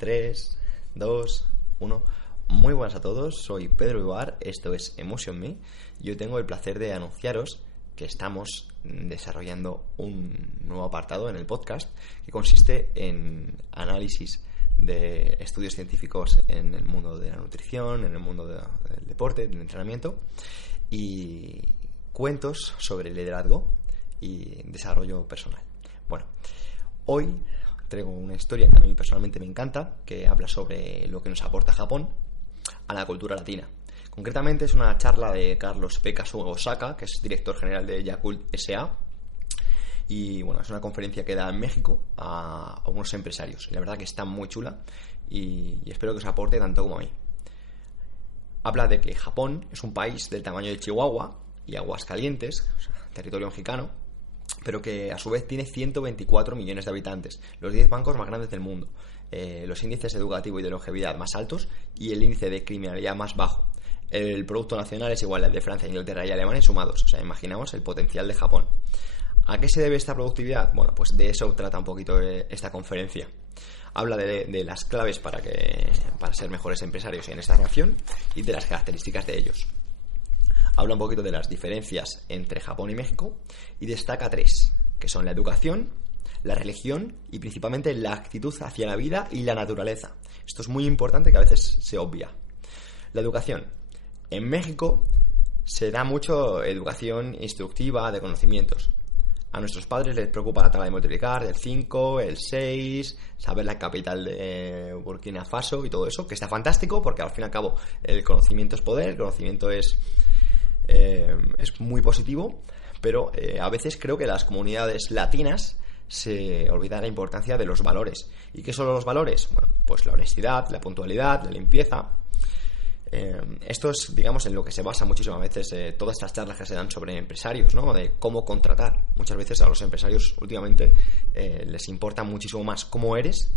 3, 2, 1. Muy buenas a todos, soy Pedro Ibar, esto es Emotion Me. Yo tengo el placer de anunciaros que estamos desarrollando un nuevo apartado en el podcast que consiste en análisis de estudios científicos en el mundo de la nutrición, en el mundo del deporte, del entrenamiento, y cuentos sobre liderazgo y desarrollo personal. Bueno, hoy traigo una historia que a mí personalmente me encanta, que habla sobre lo que nos aporta Japón a la cultura latina. Concretamente es una charla de Carlos P. Osaka, que es director general de Yakult S.A. Y bueno, es una conferencia que da en México a unos empresarios. Y la verdad que está muy chula y espero que os aporte tanto como a mí. Habla de que Japón es un país del tamaño de Chihuahua y Aguascalientes, o sea, territorio mexicano, pero que a su vez tiene 124 millones de habitantes, los 10 bancos más grandes del mundo, los índices educativo y de longevidad más altos y el índice de criminalidad más bajo. El Producto Nacional es igual al de Francia, Inglaterra y Alemania sumados. O sea, imaginaos el potencial de Japón. ¿A qué se debe esta productividad? Bueno, pues de eso trata un poquito esta conferencia. Habla de las claves para ser mejores empresarios en esta nación y de las características de ellos. Habla un poquito de las diferencias entre Japón y México y destaca 3, que son la educación, la religión y principalmente la actitud hacia la vida y la naturaleza. Esto es muy importante, que a veces se obvia. La educación. En México se da mucho educación instructiva de conocimientos. A nuestros padres les preocupa la tabla de multiplicar, el 5, el 6, saber la capital de Burkina Faso y todo eso, que está fantástico porque al fin y al cabo el conocimiento es poder, el conocimiento es muy positivo, pero a veces creo que las comunidades latinas se olvidan la importancia de los valores. ¿Y qué son los valores? Bueno, pues la honestidad, la puntualidad, la limpieza. Esto es, digamos, en lo que se basa muchísimas veces todas estas charlas que se dan sobre empresarios, ¿no? De cómo contratar. Muchas veces a los empresarios últimamente les importa muchísimo más cómo eres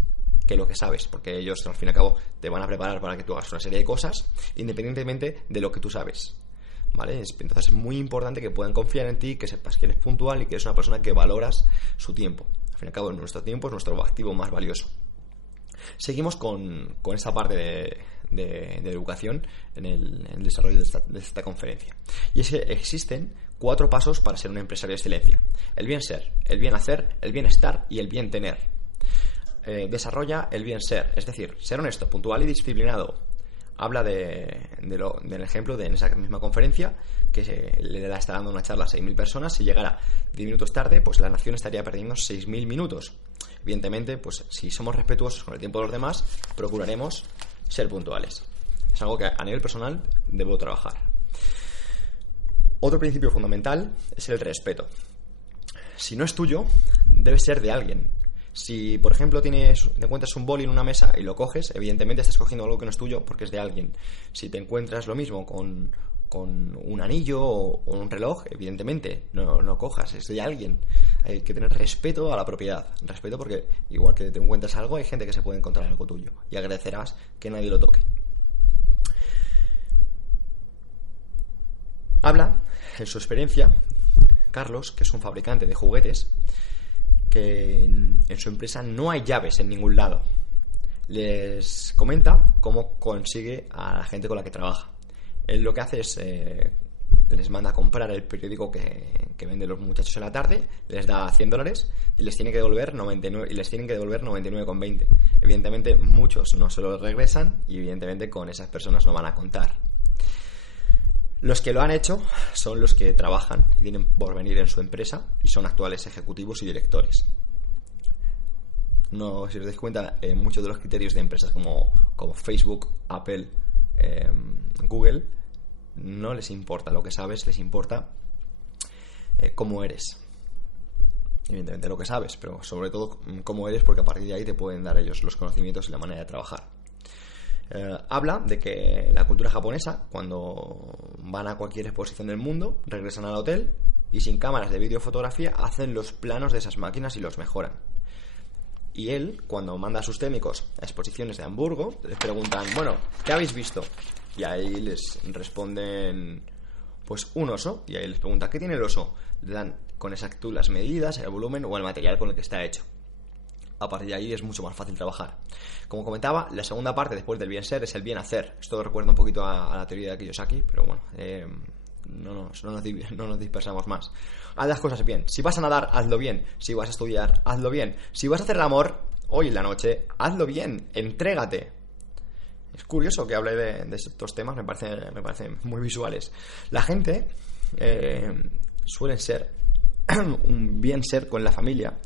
que lo que sabes, porque ellos al fin y al cabo te van a preparar para que tú hagas una serie de cosas independientemente de lo que tú sabes, ¿vale? Entonces es muy importante que puedan confiar en ti, que sepas que eres puntual y que eres una persona que valoras su tiempo. Al fin y al cabo nuestro tiempo es nuestro activo más valioso. Seguimos con esta parte de educación en el desarrollo de esta conferencia. Y es que existen 4 pasos para ser un empresario de excelencia: el bien ser, el bien hacer, el bienestar y el bien tener. Desarrolla el bien ser, es decir, ser honesto, puntual y disciplinado. Habla del ejemplo de en esa misma conferencia que le está dando una charla a 6.000 personas. Si llegara 10 minutos tarde, pues la nación estaría perdiendo 6.000 minutos. Evidentemente, pues si somos respetuosos con el tiempo de los demás, procuraremos ser puntuales. Es algo que a nivel personal debo trabajar. Otro principio fundamental es el respeto. Si no es tuyo, debe ser de alguien. Si, por ejemplo, te encuentras un boli en una mesa y lo coges, evidentemente estás cogiendo algo que no es tuyo porque es de alguien. Si te encuentras lo mismo con un anillo o un reloj, evidentemente no cojas, es de alguien. Hay que tener respeto a la propiedad. Respeto porque igual que te encuentras algo, hay gente que se puede encontrar algo tuyo y agradecerás que nadie lo toque. Habla, en su experiencia, Carlos, que es un fabricante de juguetes, que en su empresa no hay llaves en ningún lado. Les comenta cómo consigue a la gente con la que trabaja. Él lo que hace es les manda a comprar el periódico que venden los muchachos en la tarde, les da $100 y les tiene que devolver 99,20. Evidentemente muchos no se lo regresan y evidentemente con esas personas no van a contar. Los que lo han hecho son los que trabajan y tienen por venir en su empresa y son actuales ejecutivos y directores. No, si os dais cuenta, muchos de los criterios de empresas como Facebook, Apple, Google, no les importa lo que sabes, les importa cómo eres. Evidentemente lo que sabes, pero sobre todo cómo eres, porque a partir de ahí te pueden dar ellos los conocimientos y la manera de trabajar. Habla de que la cultura japonesa, cuando van a cualquier exposición del mundo, regresan al hotel y sin cámaras de videofotografía hacen los planos de esas máquinas y los mejoran. Y él, cuando manda a sus técnicos a exposiciones de Hamburgo, les preguntan, bueno, ¿qué habéis visto? Y ahí les responden, pues un oso. Y ahí les pregunta, ¿qué tiene el oso? Le dan con exactitud las medidas, el volumen o el material con el que está hecho. a partir de ahí es mucho más fácil trabajar. Como comentaba, la segunda parte después del bien ser es el bien hacer. Esto recuerda un poquito a la teoría de Kiyosaki, pero bueno, no nos dispersamos más. Haz las cosas bien. Si vas a nadar, hazlo bien. Si vas a estudiar, hazlo bien. Si vas a hacer el amor hoy en la noche, hazlo bien. Entrégate. Es curioso que hable de estos temas, me parecen muy visuales. La gente suelen ser un bien ser con la familia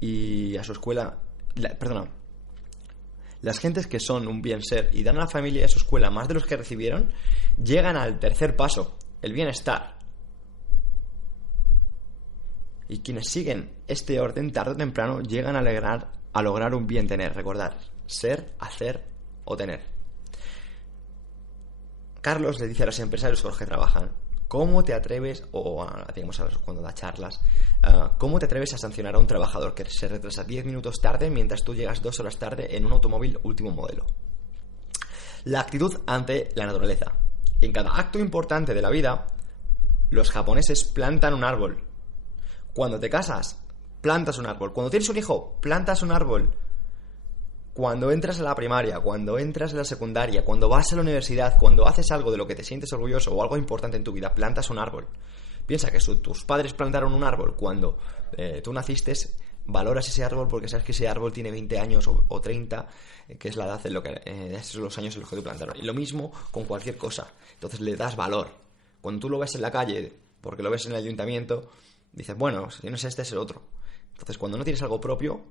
y a su escuela. Las gentes que son un bien ser y dan a la familia y a su escuela más de los que recibieron, llegan al tercer paso, el bienestar. Y quienes siguen este orden tarde o temprano llegan a lograr un bien tener. Recordad, ser, hacer o tener. Carlos le dice a los empresarios con los que trabajan: ¿cómo te atreves, digamos cuando da charlas, cómo te atreves a sancionar a un trabajador que se retrasa 10 minutos tarde mientras tú llegas 2 horas tarde en un automóvil último modelo? La actitud ante la naturaleza. En cada acto importante de la vida, los japoneses plantan un árbol. Cuando te casas, plantas un árbol. Cuando tienes un hijo, plantas un árbol. Cuando entras a la primaria, cuando entras a la secundaria, cuando vas a la universidad, cuando haces algo de lo que te sientes orgulloso o algo importante en tu vida, plantas un árbol. Piensa que tus padres plantaron un árbol cuando tú naciste, valoras ese árbol porque sabes que ese árbol tiene 20 años o 30, que es la edad esos son los años en los que te plantaron. Y lo mismo con cualquier cosa. Entonces le das valor. Cuando tú lo ves en la calle, porque lo ves en el ayuntamiento, dices, bueno, si no es este, es el otro. Entonces cuando no tienes algo propio,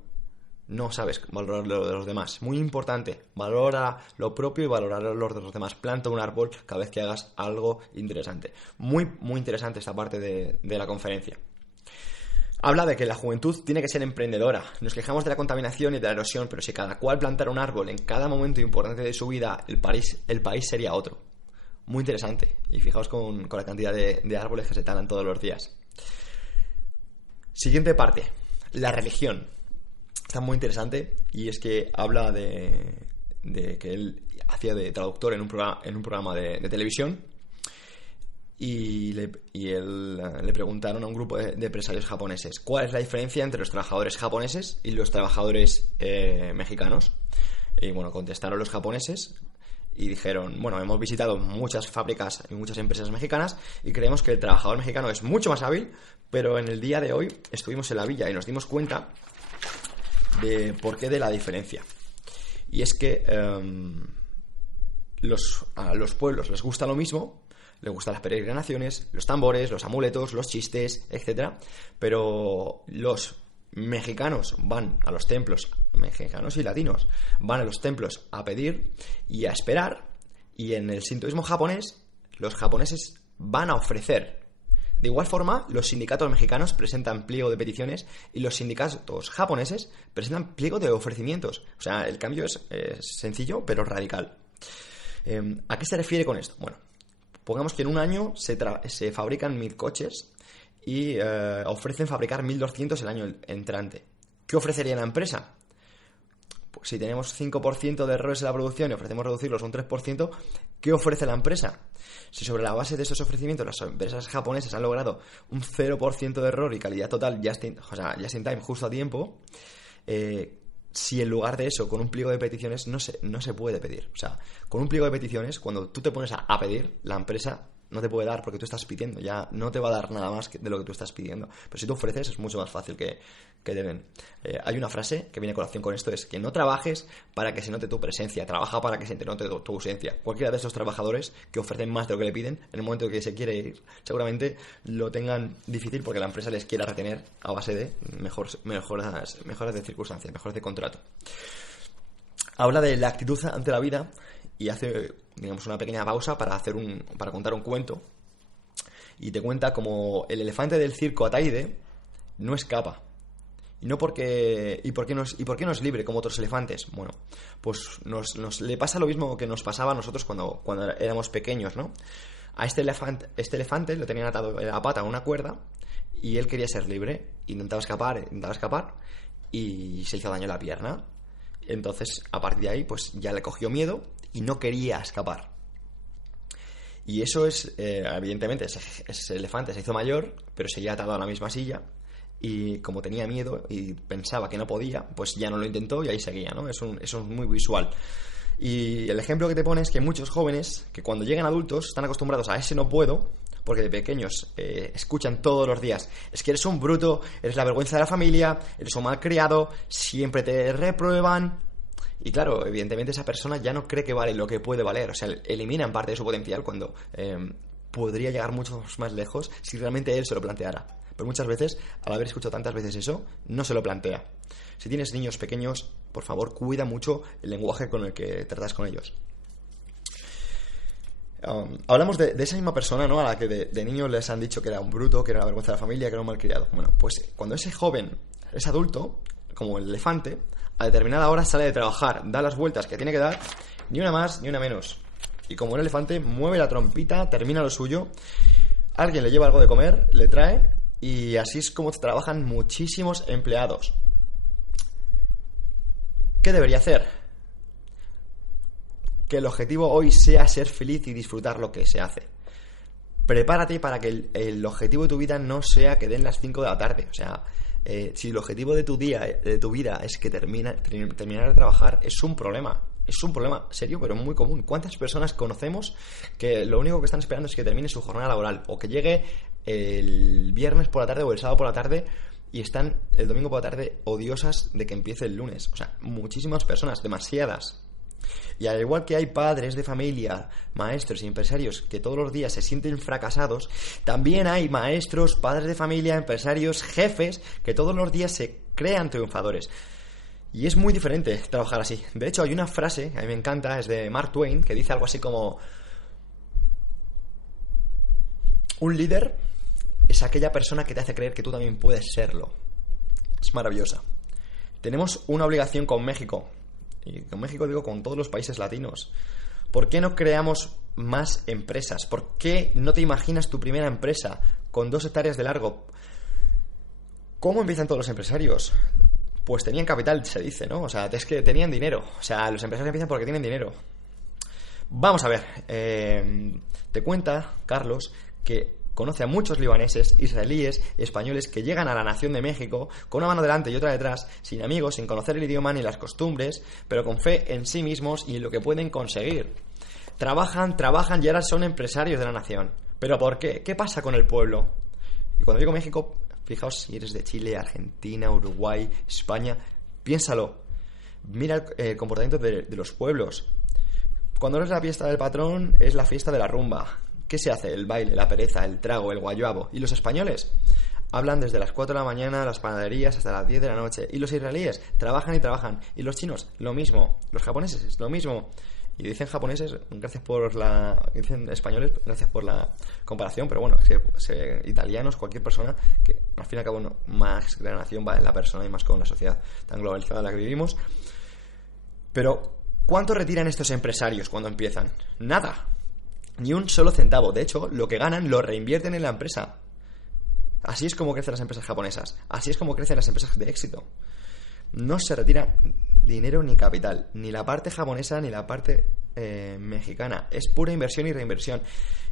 no sabes valorar lo de los demás. Muy importante, valora lo propio y valorar lo de los demás. Planta un árbol cada vez que hagas algo interesante. Muy, muy interesante esta parte de la conferencia. Habla de que la juventud tiene que ser emprendedora. Nos quejamos de la contaminación y de la erosión, pero si cada cual plantara un árbol en cada momento importante de su vida, el país sería otro. Muy interesante. Y fijaos con la cantidad de árboles que se talan todos los días. Siguiente parte, la religión. Está muy interesante y es que habla de que él hacía de traductor en un programa de televisión y le preguntaron a un grupo de empresarios japoneses cuál es la diferencia entre los trabajadores japoneses y los trabajadores mexicanos. Y bueno, contestaron los japoneses y dijeron, bueno, hemos visitado muchas fábricas y muchas empresas mexicanas y creemos que el trabajador mexicano es mucho más hábil, pero en el día de hoy estuvimos en la villa y nos dimos cuenta de por qué de la diferencia. Y es que a los pueblos les gusta lo mismo, les gustan las peregrinaciones, los tambores, los amuletos, los chistes, etcétera, pero los mexicanos van a los templos, mexicanos y latinos van a los templos a pedir y a esperar, y en el sintoísmo japonés los japoneses van a ofrecer. De igual forma, los sindicatos mexicanos presentan pliego de peticiones y los sindicatos japoneses presentan pliego de ofrecimientos. O sea, el cambio es sencillo, pero radical. ¿A qué se refiere con esto? Bueno, pongamos que en un año se fabrican 1000 coches y ofrecen fabricar 1200 el año entrante. ¿Qué ofrecería la empresa? Pues si tenemos 5% de errores en la producción y ofrecemos reducirlos a un 3%, ¿qué ofrece la empresa? Si sobre la base de esos ofrecimientos las empresas japonesas han logrado un 0% de error y calidad total just in time, justo a tiempo, si en lugar de eso, con un pliego de peticiones, no se puede pedir. O sea, con un pliego de peticiones, cuando tú te pones a pedir, la empresa no te puede dar porque tú estás pidiendo, ya no te va a dar nada más de lo que tú estás pidiendo. Pero si tú ofreces, es mucho más fácil que te den. Hay una frase que viene a colación con esto, es que no trabajes para que se note tu presencia, trabaja para que se note tu ausencia. Cualquiera de estos trabajadores que ofrecen más de lo que le piden, en el momento en que se quiere ir, seguramente lo tengan difícil porque la empresa les quiera retener a base de mejoras de circunstancias, mejoras de contrato. Habla de la actitud ante la vida y hace, digamos, una pequeña pausa para contar un cuento, y te cuenta como el elefante del circo Ataide no escapa. ¿Por qué no es libre como otros elefantes? Bueno, pues nos le pasa lo mismo que nos pasaba a nosotros cuando éramos pequeños, ¿no? A este elefante le tenían atado la pata a una cuerda y él quería ser libre, intentaba escapar y se hizo daño en la pierna. Entonces, a partir de ahí, pues ya le cogió miedo y no quería escapar. Y eso es, evidentemente, ese elefante se hizo mayor, pero seguía atado a la misma silla y como tenía miedo y pensaba que no podía, pues ya no lo intentó y ahí seguía, ¿no? Eso es muy visual. Y el ejemplo que te pone es que muchos jóvenes que cuando llegan adultos están acostumbrados a ese no puedo, porque de pequeños escuchan todos los días: es que eres un bruto, eres la vergüenza de la familia, eres un malcriado, siempre te reprueban. Y claro, evidentemente esa persona ya no cree que vale lo que puede valer, o sea, eliminan parte de su potencial cuando podría llegar mucho más lejos si realmente él se lo planteara. Pero muchas veces, al haber escuchado tantas veces eso, no se lo plantea. Si tienes niños pequeños, por favor, cuida mucho el lenguaje con el que tratas con ellos. Hablamos de esa misma persona, ¿no?, a la que de niños les han dicho que era un bruto, que era la vergüenza de la familia, que era un malcriado. Bueno, pues cuando ese joven es adulto, como el elefante, a determinada hora sale de trabajar, da las vueltas que tiene que dar, ni una más ni una menos. Y como un elefante, mueve la trompita, termina lo suyo, alguien le lleva algo de comer, le trae, y así es como trabajan muchísimos empleados. ¿Qué debería hacer? Que el objetivo hoy sea ser feliz y disfrutar lo que se hace. Prepárate para que el objetivo de tu vida no sea que den las 5 de la tarde. O sea, si el objetivo de tu día, de tu vida, es que terminar de trabajar, es un problema. Es un problema serio, pero muy común. ¿Cuántas personas conocemos que lo único que están esperando es que termine su jornada laboral, o que llegue el viernes por la tarde o el sábado por la tarde, y están el domingo por la tarde odiosas de que empiece el lunes? O sea, muchísimas personas, demasiadas. Y al igual que hay padres de familia, maestros y empresarios que todos los días se sienten fracasados, también hay maestros, padres de familia, empresarios, jefes que todos los días se crean triunfadores. Y es muy diferente trabajar así. De hecho, hay una frase que a mí me encanta, es de Mark Twain, que dice algo así como: un líder es aquella persona que te hace creer que tú también puedes serlo. Es maravillosa. Tenemos una obligación con México. Y con México digo con todos los países latinos. ¿Por qué no creamos más empresas? ¿Por qué no te imaginas tu primera empresa con 2 hectáreas de largo? ¿Cómo empiezan todos los empresarios? Pues tenían capital, se dice, ¿no? O sea, es que tenían dinero. O sea, los empresarios empiezan porque tienen dinero. Vamos a ver. Te cuenta Carlos que conoce a muchos libaneses, israelíes, españoles que llegan a la nación de México con una mano delante y otra detrás, sin amigos, sin conocer el idioma ni las costumbres, pero con fe en sí mismos y en lo que pueden conseguir. Trabajan y ahora son empresarios de la nación. ¿Pero por qué? ¿Qué pasa con el pueblo? Y cuando digo México, fijaos si eres de Chile, Argentina, Uruguay, España, piénsalo. Mira el comportamiento de los pueblos. Cuando no es la fiesta del patrón, es la fiesta de la rumba. ¿Qué se hace? El baile, la pereza, el trago, el guayabo. ¿Y los españoles? Hablan desde las 4 de la mañana, las panaderías, hasta las 10 de la noche. ¿Y los israelíes? Trabajan y trabajan. ¿Y los chinos? Lo mismo. ¿Los japoneses? Lo mismo. Y dicen japoneses, dicen españoles, gracias por la comparación, pero bueno, italianos, cualquier persona, que al fin y al cabo no, más de la nación va en la persona y más con la sociedad tan globalizada en la que vivimos. Pero, ¿cuánto retiran estos empresarios cuando empiezan? Nada. Ni un solo centavo. De hecho, lo que ganan lo reinvierten en la empresa. Así es como crecen las empresas japonesas. Así es como crecen las empresas de éxito. No se retira dinero ni capital. Ni la parte japonesa ni la parte mexicana. Es pura inversión y reinversión.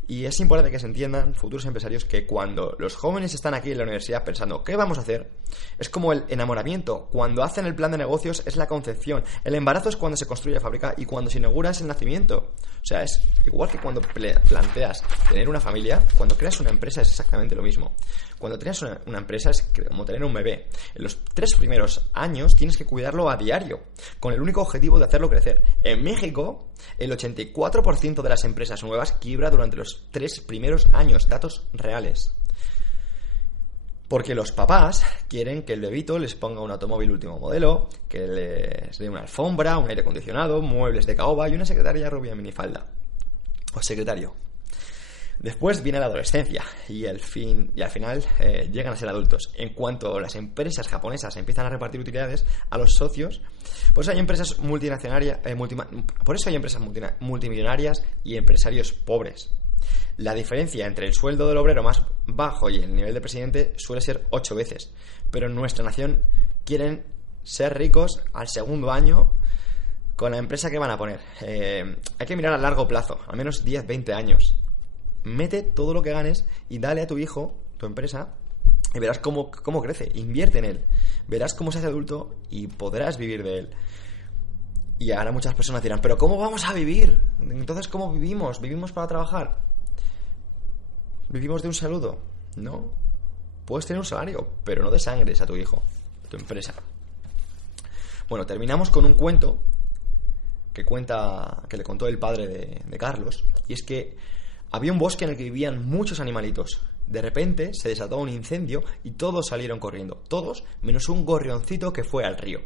Y es importante que se entiendan, futuros empresarios, que cuando los jóvenes están aquí en la universidad pensando ¿qué vamos a hacer? Es como el enamoramiento. Cuando hacen el plan de negocios es la concepción. El embarazo es cuando se construye la fábrica, y cuando se inaugura es el nacimiento. O sea, es igual que cuando planteas tener una familia. Cuando creas una empresa es exactamente lo mismo. Cuando creas una empresa es como tener un bebé. En los 3 primeros años tienes que cuidarlo a diario, con el único objetivo de hacerlo crecer. En México, el 84% de las empresas nuevas quiebra durante los 3 primeros años. Datos reales. Porque los papás quieren que el bebito les ponga un automóvil último modelo, que les dé una alfombra, un aire acondicionado, muebles de caoba y una secretaria rubia en minifalda. O secretario. Después viene la adolescencia y al final llegan a ser adultos. En cuanto las empresas japonesas empiezan a repartir utilidades a los socios, pues hay empresas multimillonarias y empresarios pobres. La diferencia entre el sueldo del obrero más bajo y el nivel de presidente suele ser 8 veces. Pero en nuestra nación quieren ser ricos al segundo año con la empresa que van a poner. Hay que mirar a largo plazo, al menos 10, 20 años. Mete todo lo que ganes y dale a tu hijo, tu empresa, y verás cómo crece. Invierte en él. Verás cómo se hace adulto y podrás vivir de él. Y ahora muchas personas dirán, ¿pero cómo vamos a vivir? Entonces, ¿cómo vivimos? ¿Vivimos para trabajar? ¿Vivimos de un saludo? No. Puedes tener un salario, pero no desangres a tu hijo, a tu empresa. Bueno, terminamos con un cuento que le contó el padre de Carlos. Y es que había un bosque en el que vivían muchos animalitos. De repente se desató un incendio y todos salieron corriendo. Todos, menos un gorrioncito que fue al río.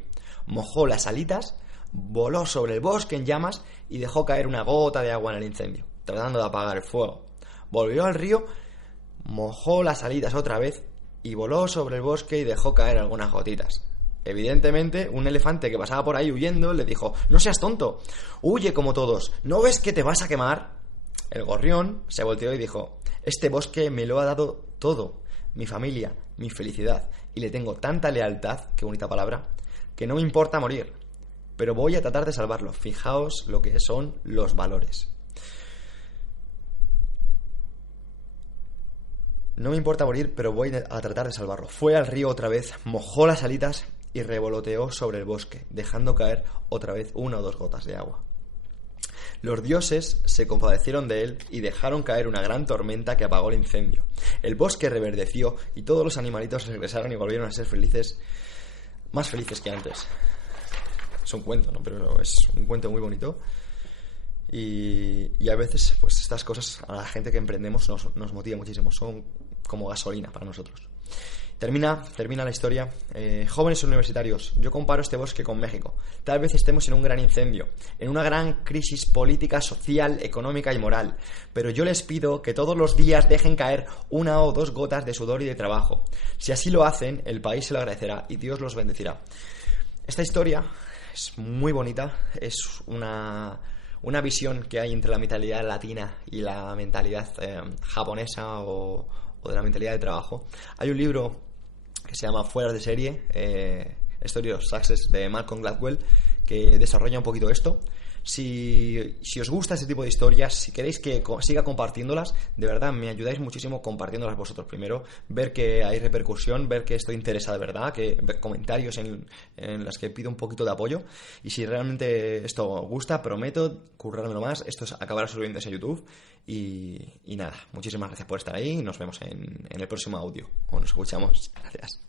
Mojó las alitas, voló sobre el bosque en llamas y dejó caer una gota de agua en el incendio, tratando de apagar el fuego. Volvió al río, mojó las alitas otra vez y voló sobre el bosque y dejó caer algunas gotitas. Evidentemente, un elefante que pasaba por ahí huyendo le dijo: «No seas tonto, huye como todos, ¿no ves que te vas a quemar?». El gorrión se volteó y dijo: «Este bosque me lo ha dado todo, mi familia, mi felicidad, y le tengo tanta lealtad», qué bonita palabra, «que no me importa morir, pero voy a tratar de salvarlo». Fijaos lo que son los valores. No me importa morir, pero voy a tratar de salvarlo. Fue al río otra vez, mojó las alitas y revoloteó sobre el bosque, dejando caer otra vez 1 o 2 gotas de agua. Los dioses se compadecieron de él y dejaron caer una gran tormenta que apagó el incendio. El bosque reverdeció y todos los animalitos regresaron y volvieron a ser felices, más felices que antes. Es un cuento, ¿no? Pero es un cuento muy bonito. Y a veces, pues estas cosas a la gente que emprendemos nos motiva muchísimo. Son como gasolina para nosotros. Termina la historia. Jóvenes universitarios, yo comparo este bosque con México. Tal vez estemos en un gran incendio, en una gran crisis política, social, económica y moral, pero yo les pido que todos los días dejen caer 1 o 2 gotas de sudor y de trabajo. Si así lo hacen, el país se lo agradecerá y Dios los bendecirá. Esta historia es muy bonita. Es una visión que hay entre la mentalidad latina y la mentalidad japonesa o de la mentalidad de trabajo. Hay un libro que se llama Fuera de serie, Story of Success, de Malcolm Gladwell, que desarrolla un poquito esto. Si os gusta este tipo de historias, si queréis que siga compartiéndolas, de verdad me ayudáis muchísimo compartiéndolas vosotros primero, ver que hay repercusión, ver que esto interesa de verdad, que ver comentarios en las que pido un poquito de apoyo. Y si realmente esto os gusta, prometo currármelo más. Esto acabará subiéndose a YouTube. Y nada, muchísimas gracias por estar ahí y nos vemos en el próximo audio, o nos escuchamos. Gracias.